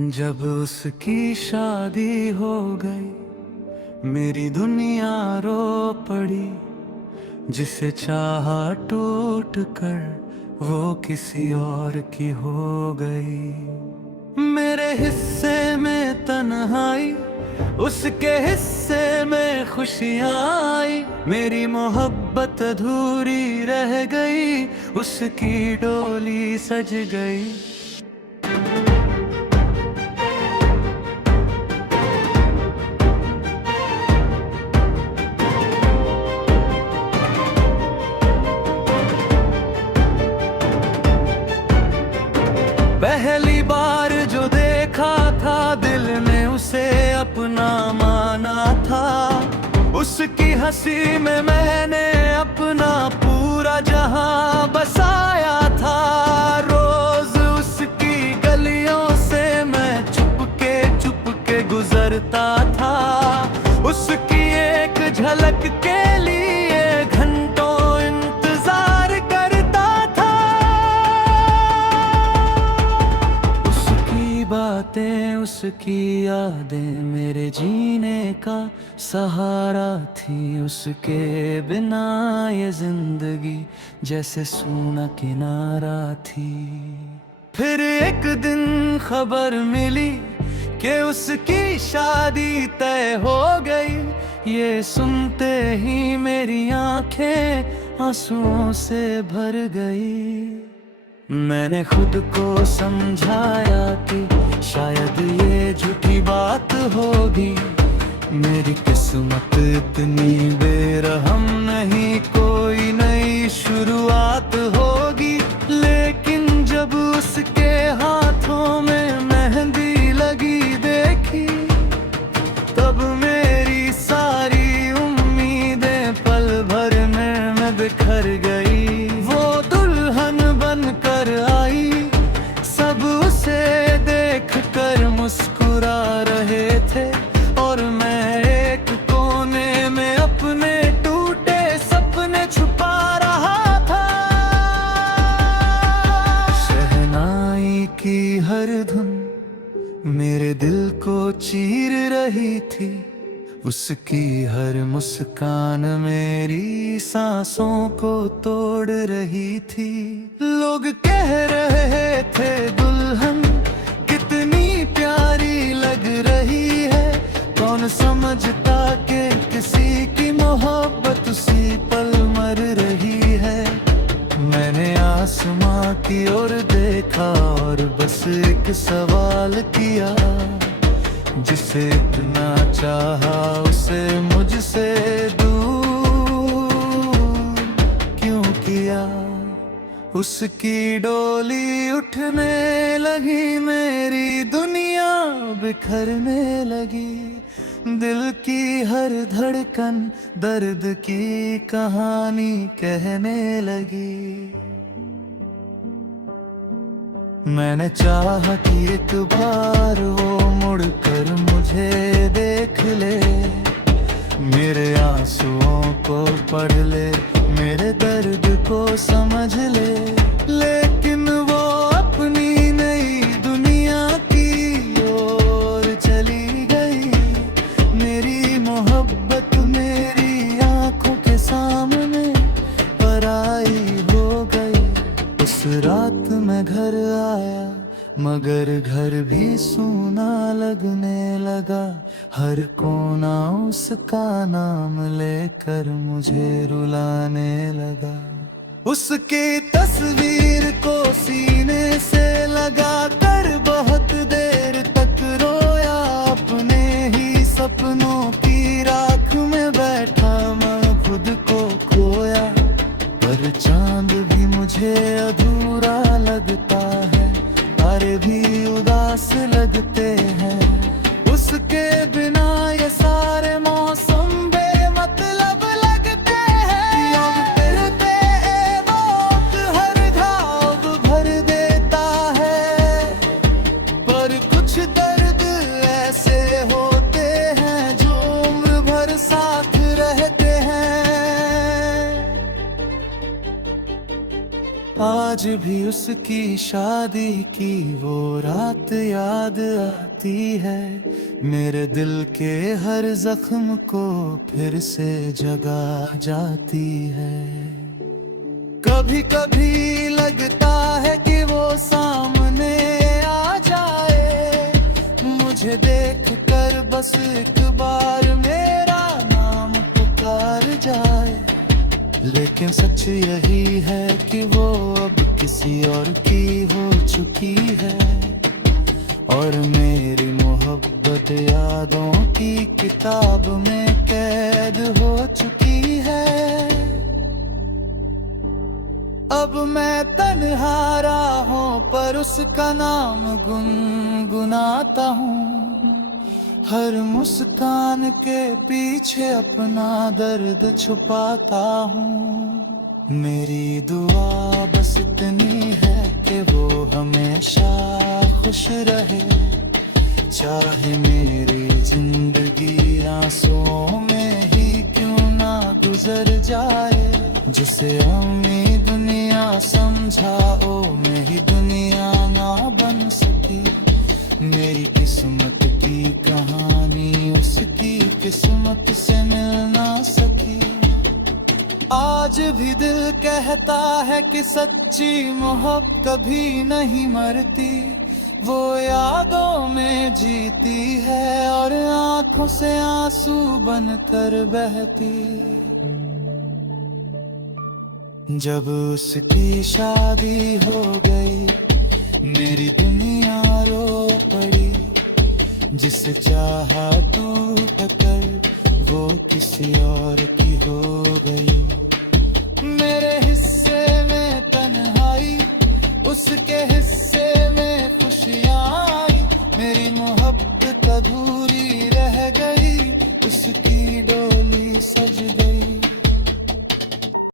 जब उसकी शादी हो गई मेरी दुनिया रो पड़ी। जिसे चाहा टूट कर वो किसी और की हो गई। मेरे हिस्से में तन्हाई, उसके हिस्से में खुशियाँ आई। मेरी मोहब्बत अधूरी रह गई, उसकी डोली सज गई। पहली बार जो देखा था दिल ने उसे अपना माना था। उसकी हंसी में मैंने अपना पूरा जहां बसाया था। रोज उसकी गलियों से मैं चुपके गुजरता था। उसकी एक झलक के लिए घंटों इंतजार करता था। उसकी बातें, उसकी यादें मेरे जीने का सहारा थी। उसके बिना ये जिंदगी जैसे सूना किनारा थी। फिर एक दिन खबर मिली कि उसकी शादी तय हो गई। ये सुनते ही मेरी आंखें आंसुओं से भर गई। मैंने खुद को समझाया कि शायद ये झूठी बात होगी। मेरी किस्मत इतनी बेरहम नहीं, कोई नई शुरुआत होगी। लेकिन जब उसके हाथों में मेहंदी लगी देखी, तब मेरी सारी उम्मीदें पल भर में बिखर गई। वो दुल्हन बनकर आई, सब उसे देखकर मुस्कुरा रहे थे। और मैं एक कोने में अपने टूटे सपने छुपा रहा था। शहनाई की हर धुन मेरे दिल को चीर रही थी। उसकी हर मुस्कान मेरी सांसों को तोड़ रही थी। लोग कह रहे थे दुल्हन कितनी प्यारी लग रही है। कौन समझता कि किसी की मोहब्बत उसी पल मर रही है। मैंने आसमां की ओर देखा और बस एक सवाल किया। जिसे इतना चाहा उसे मुझसे दूर क्यों किया। उसकी डोली उठने लगी, मेरी दुनिया बिखरने लगी। दिल की हर धड़कन दर्द की कहानी कहने लगी। मैंने चाहा कि एक बार वो मुड़कर मुझे देख ले। मेरे आंसुओं को पढ़ ले, मेरे दर्द को समझ ले। लेकिन वो अपनी नई दुनिया की ओर चली गई। मेरी मोहब्बत मेरी आंखों के सामने पराई हो गई। उस रात मैं घर आया मगर घर भी सूना लगने लगा। हर कोना उसका नाम लेकर मुझे रुलाने लगा। उसकी तस्वीर को सीने से लगा कर बहुत देर तक रोया। अपने ही सपनों की राख में बैठा मैं खुद को खोया। पर चांद भी मुझे अधूरा लगता है, तारे भी उदास लगते हैं। उसके बिना ये सारे मौसम बेमतलब लगते हैं। अब फिरते वक्त हर घाव भर देता है। पर कुछ दर्द ऐसे होते हैं जो उम्र भर साथ रहते हैं। आज भी उसकी शादी की वो रात याद आती है, मेरे दिल के हर जख्म को फिर से जगा जाती है। कभी कभी लगता है कि वो सामने आ जाए, मुझे देख कर बस एक बार मेरा नाम पुकार जाए। लेकिन सच यही है कि वो अब किसी और की हो चुकी है, और मेरी मोहब्बत यादों की किताब में कैद हो चुकी है। अब मैं तन्हा राहों पर उसका नाम गुनगुनाता हूँ, हर मुस्कान के पीछे अपना दर्द छुपाता हूँ। मेरी दुआ बस इतनी है कि वो हमेशा खुश रहे, चाहे मेरी जिंदगी आंसुओं में ही क्यों ना गुजर जाए। जिसे अम्मी दुनिया समझा ओ मैं ही दुनिया ना बन सकी, मेरी किस्मत की कहानी उसकी किस्मत से मिल ना सकी। आज भी दिल कहता है कि सच्ची मोहब्बत कभी नहीं मरती, वो यादों में जीती है और आंखों से आंसू बनकर बहती। जब उसकी शादी हो गई मेरी दुनिया रो पड़ी, जिसे चाहा तू पकड़ वो किसी और की हो गई।